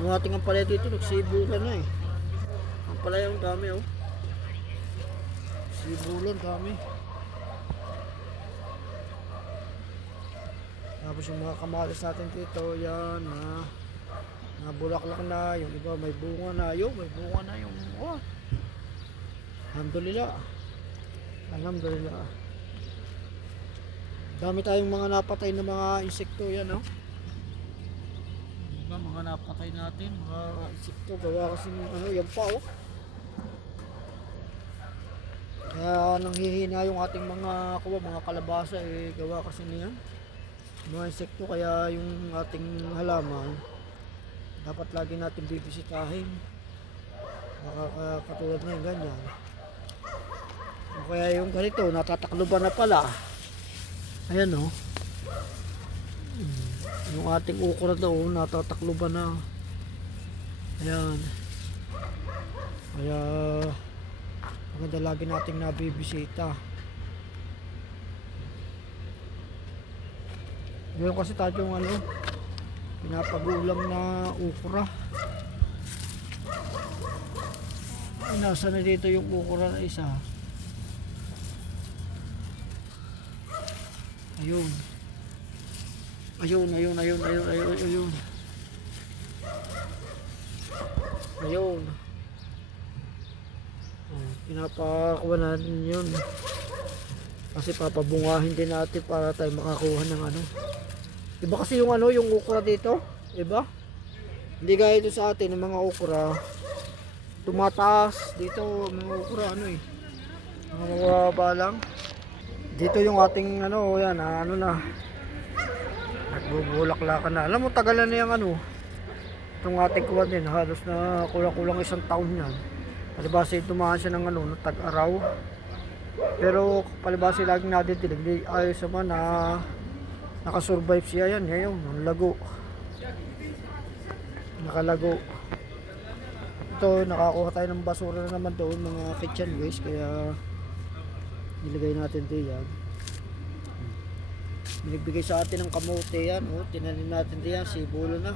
Ang ating ampalaya dito, nagsibulan na eh. Ampalaya ang dami oh. Sibulan, dami. Tapos yung mga kamatis natin dito, yan nabulaklak na, yung iba may bunga na, may bunga na yung, oh. Alhamdulillah. Alhamdulillah. Dami tayong mga napatay na mga insekto yan, no? Diba, mga napatay natin, mga insekto, gawa kasi yan pa, oh. Kaya nanghihina yung ating mga mga kalabasa, gawa kasi niyan. Mga insekto, kaya yung ating halaman, dapat lagi natin bibisitahin. Katulad na yung ganyan. O kaya yung ganito, natatakluban na pala. Ayan o. Yung ating ukra daw, natatakluban na. Ayan. Kaya maganda lagi nating nabibisita. Meron kasi tayong pinapagulam na ukra. Ay, nasa na dito yung ukra na isa. Ayun. Ayun. Ayun. Pinapakuha natin yun. Kasi papabungahin din natin para tayo makakuha ng Iba kasi yung yung ukra dito. Iba? Hindi gaya ito sa atin, ng mga ukra. Tumataas. Dito, mga ukra mga mababa lang. Dito yung ating yan, na. Nagbubulaklakan na. Alam mo, tagalan na yung itong ating kuwan din. Halos na kulang-kulang isang taon yan. Palibasa tumahan siya ng ng tag-araw. Pero palibasa laging naditilig. Ayos naman na nakasurvive siya yan. Ngayon, ang lago. Nakalago. Ito, nakakuha tayo ng basura na naman doon, mga kitchen waste. Kaya nilagay natin ito yan. Binigbigay sa atin ng kamote yan. Tinanin natin ito yan. Sibulo na.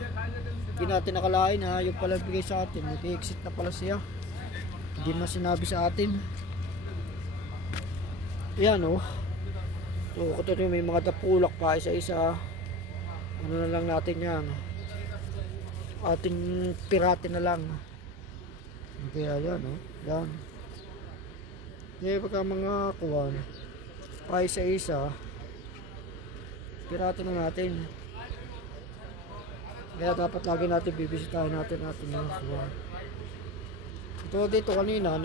Hindi natin nakalain yung pala bigay sa atin. Nag-exit na pala siya. Hindi na sinabi sa atin. Yan ito may mga dapulak pa isa-isa. Na lang natin yan. Ating piratin na lang. Kaya yan yan. Kaya pagka mga kuwan pa isa-isa, piratin na natin. Kaya dapat lagi natin bibisitahin natin mga kuwan. Ito dito kanina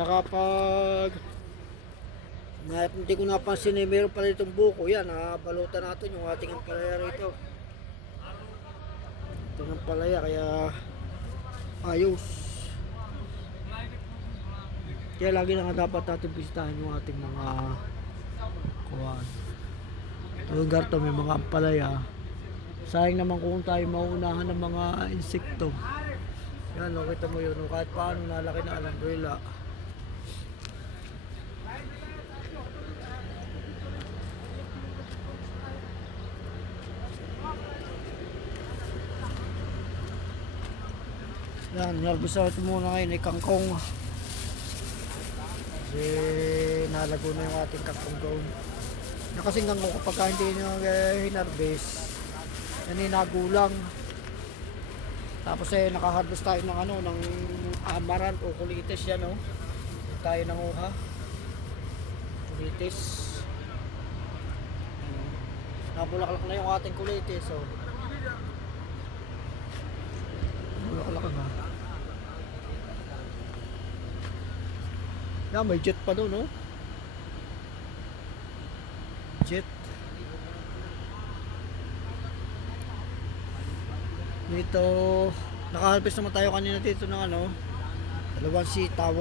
hindi ko napansin meron pala itong buko yan. Balutan natin yung ating ampalaya rito. Ito ng palaya, kaya ayos. Kaya lagi na dapat natin bisitahin yung ating mga kuwan. Ito lugar to, may mga ampalaya. Sayang naman kung tayo maunahan ng mga insekto. Yan, kita mo yun. Kahit paano nalaki na, alhamdulillah. Yan, nalbisa ito muna ngayon kangkong. Kasi nalago na yung ating kangkong doon. Yung kasing kangkong kapag hindi nyo hinarbis, yan nagulang. Tapos nakaharvest tayo ng amaran o kulitis yan tayo nanguha. Kulitis. Nabulaklak na yung ating kulitis bulaklak na. Yan, may jet pa doon jet. Dito nakaharvest naman tayo kanina dito ng dalawang sitaw.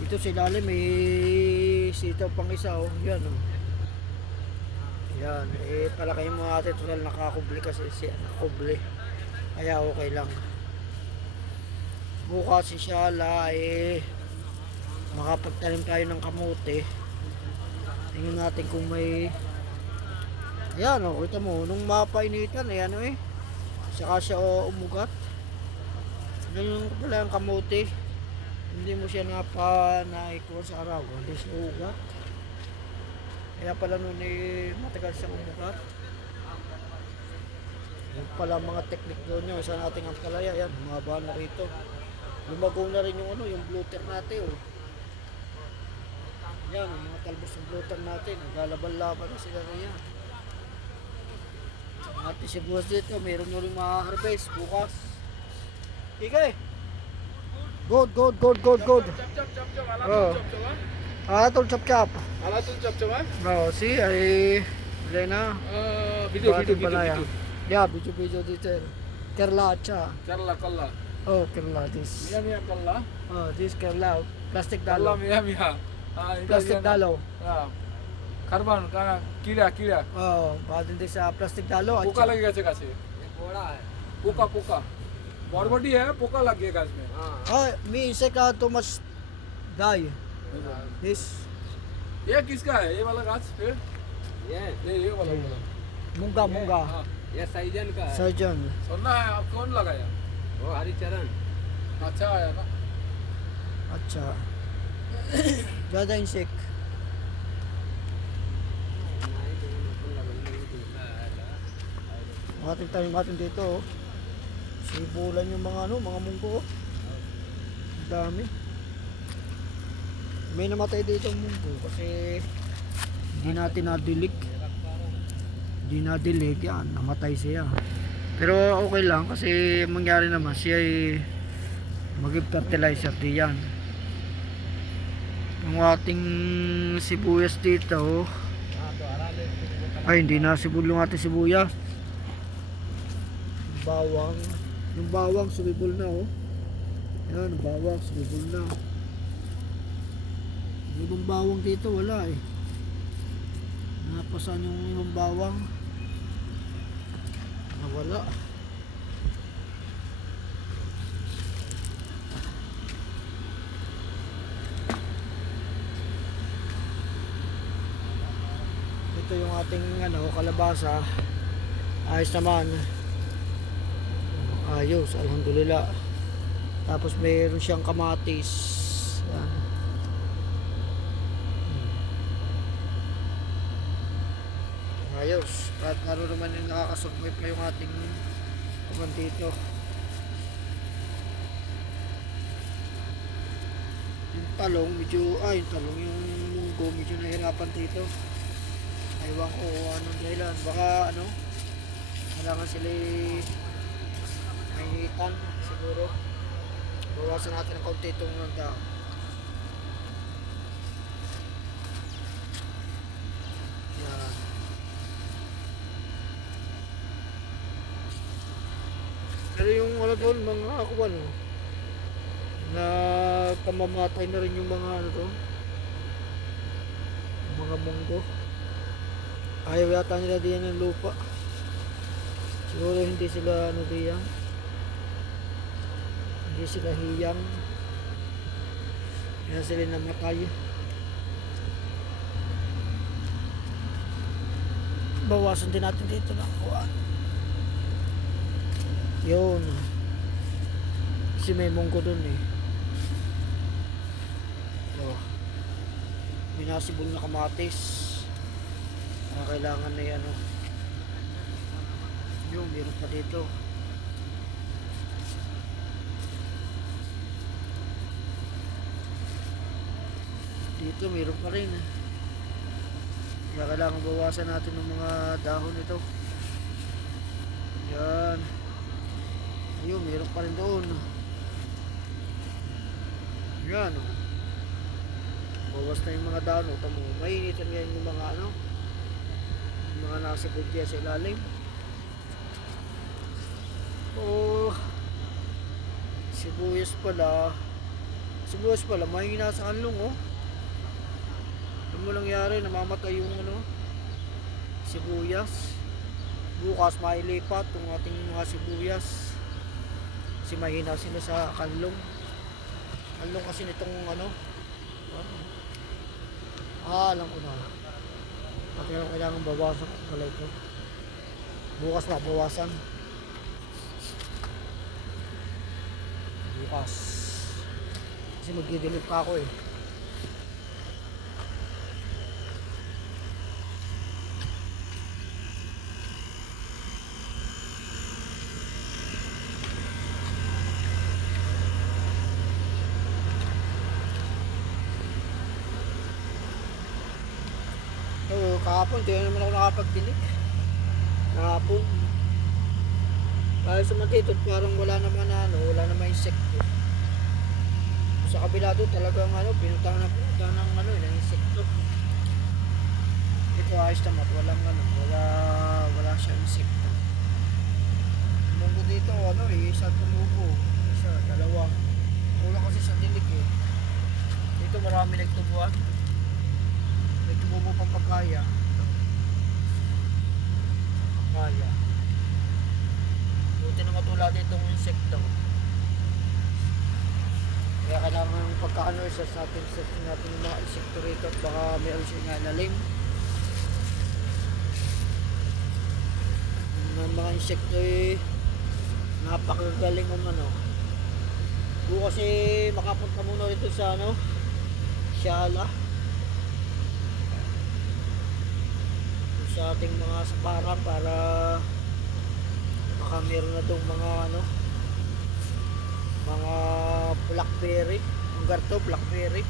Dito sa ilalim may sitaw pang isa yan yan, palaki mo natin total nakakubli kasi siya nakakubli, kaya okay lang. Bukas inshallah makapagtanim tayo ng kamote. Tingnan natin kung may Yan, oh, kita mo, nung mapainitan, eh, ano eh, saka siya umugat. Ganun pala ang kamote. Hindi mo siya naikuha sa araw, hindi siya ugat. Kaya pala nun eh, matagal siyang umugat. Yung pala mga teknik doon yun, isa nating ampalaya, yan, humaba na rito. Lumago na rin yung ano, yung bloater natin, oh. Yan, yung mga talbos ng bloater natin, naglalaban-laban na sila na yan. Ate si boss dito, meron nyo rin ma-harvest bukas. Ikay! Good. Oh. Alatong chop-chop. Alatun chop-chop, ha? Oh, see, ay... Lena. Video. Yeah, video dito. Kerala acha. Kerala. Oh, Kerala, this. Miya Kerala. Oh, this Kerala. Plastic Kerala dalo. Miya. Plastic dalo. Carbon, কিরা Oh, batin din sa plastic dalo. পোকা लगे गए गाছে পোকা बरबटी है पोका लग गया गाछ में Oh, me insect too much die. This ये किसका है ये वाला गाछ पेड़ ये वाला munga. हाँ ये साइजन का है Surgeon. सुनना है आप कौन लगाया वो हरिचरण अच्छा आया ना Acha. Jada insect. Ating tanim natin dito, oh. Sibulan yung mga mga munggo, oh. Ang dami. May namatay dito ang munggo kasi hindi natin nadilig. Hindi nadilig yan, namatay siya. Pero okay lang kasi mangyari naman siya ay mag-fertilizer di yan. Ang ating sibuyas dito, ay hindi na sibol yung ating sibuyas. Yung bawang sumibol na, oh. Yan, bawang sumibol na. Yung ibang bawang dito wala eh. Napasan yung ibang bawang. Nawala. Ito yung ating kalabasa. Ayos naman. Ayos, alhamdulillah. Tapos mayroon siyang kamatis. Yan. Ayos. At naroon naman yung nakakasurvive pa yung ating kuman dito. Yung talong, yung munggo, medyo nahirapan dito. Aywan ko anong dahilan. Baka kailangan sila mainitan siguro. Bawasan natin ng kaunti itong nagdaan. Yan. Pero yung doon, mga akuan, na kamamatay na rin yung mga mga munggo. Ayaw yata nila diyan ng lupa. Siguro hindi sila diyan. Hindi sila hiyang. Kaya sila namatay. Bawasan din natin dito ng kuwan. Yun. Kasi may munggo dun eh. Oh. Minasibol na kamatis. Kailangan na yung meron pa dito. Dito meron pa rin. Kaya kailangan bawasan natin ng mga dahon ito. Yan. Ayun, meron pa rin doon. Yan. Bawas na yung mga dahon. Tamo, mainitan ngayon yung mga mga nasa budya sa ilalim. Oh, sibuyas pala mahina sa kanlong, oh. Ano mo nangyari, namamatay yung sibuyas. Bukas mailipat yung ating mga sibuyas kasi mahina sila sa kanlong kasi nitong alam ko na Pati lang kailangan bawasan ko pala ito. Bukas na, bawasan. Bukas. Kasi magdidelete pa ako eh. So, kahapon, di naman ako nakapag-delete. Kahapon. Dahil sa matitot, parang wala naman wala naman insekto. Sa kabila doon talagang pinuntahan ng insekto. Ito ayos naman, wala siyang insekto. Munggo dito, isa tumubo, isa, dalawa. Kulang kasi sa dilig eh. Dito marami nagtubuan. May tumubo pang pagkaya. Kaya. Buti na matula dito ng insekto. Kaya kailangan pagkaano isa sa atin natin yung mga insekto rito at baka mayroon siya nga lalim. Yung mga insekto eh napakagaling bukas eh makapunta muna rito sa Siala. Sa ating mga sapara para baka meron na itong mga mga blackberry. Ang garto, blackberry.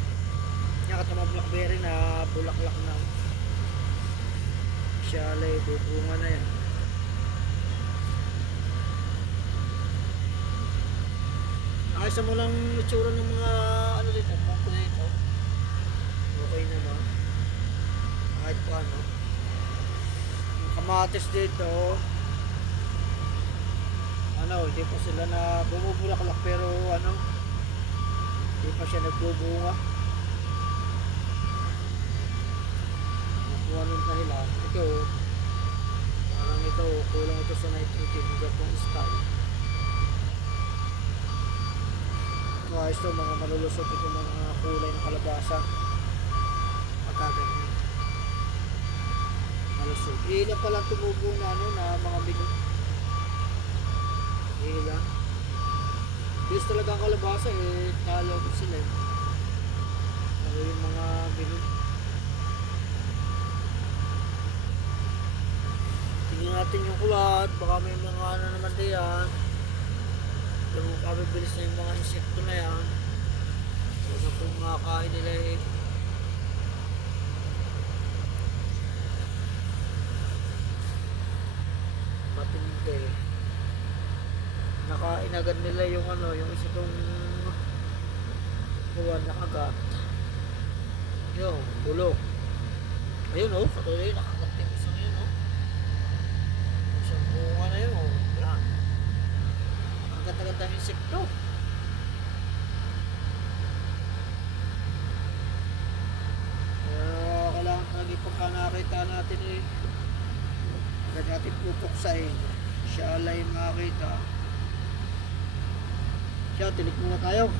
Yung katama blackberry na bulaklak na. Siyalay, bubunga na yan. Ayos mo lang itsura ng mga dito, mungko dito. Okay naman. Kahit paano. Kamatis dito hindi pa sila na bumubulaklak pero hindi pa siya nagbubunga. Nakuha ng dahilan ito parang ito kulang ito sa nitrogen yung gatong style. Ayos ito mga malulusot ito mga kulay ng kalabasa pagkaganyan malusot. Ilan pa lang tumubo na na mga bilog. Ilan. Bilis talaga ang kalabasa eh. Talo ko sila eh. Pero yung mga bilog. Tingnan natin yung kulat. Baka may mga naman diyan. Pero kabibilis na yung mga insekto na yan. Kasi kung makakain nila eh. Matindi. Nakain agad nila yung yung isa tong buwan na kagat. Yung bulok. Ayun patuloy nakagat yung isang yun isang bunga na yun yan. Ang ganda-ganda ng insekto. Kaya kailangan talaga pagka nakita natin agad natin pupuksain. Siya alay makita. Siya, tinik muna tayo.